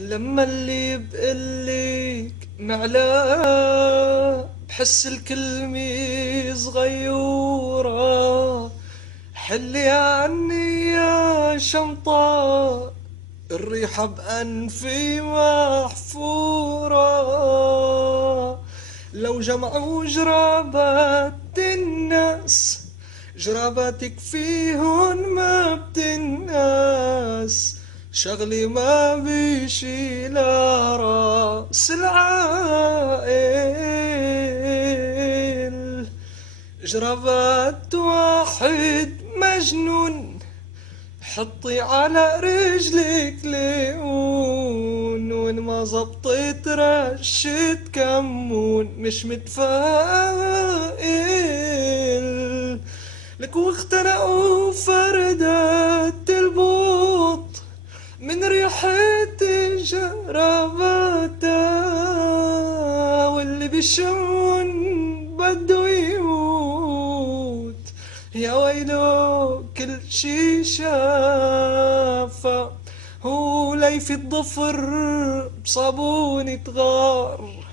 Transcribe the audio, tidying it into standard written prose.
لما اللي بقلك نعلاه بحس الكلمة صغيورة. حلي عني يا شمطة، الريحة بأنفي محفورة. لو جمعوا جرابات الناس، جراباتك فيهن ما بتنقاس. شغلي ما بيشيل راس العائل. جرابات واحد مجنون، حطي على رجلك ليمون، وين ما زبطت رشة كمون. مش متفائل لك واختنقوا فردات البوط من ريحة جراباتها، واللي بيشون بده يموت. يا ويلو كل شي شافه، هو ليف الضفر بصابون تغار.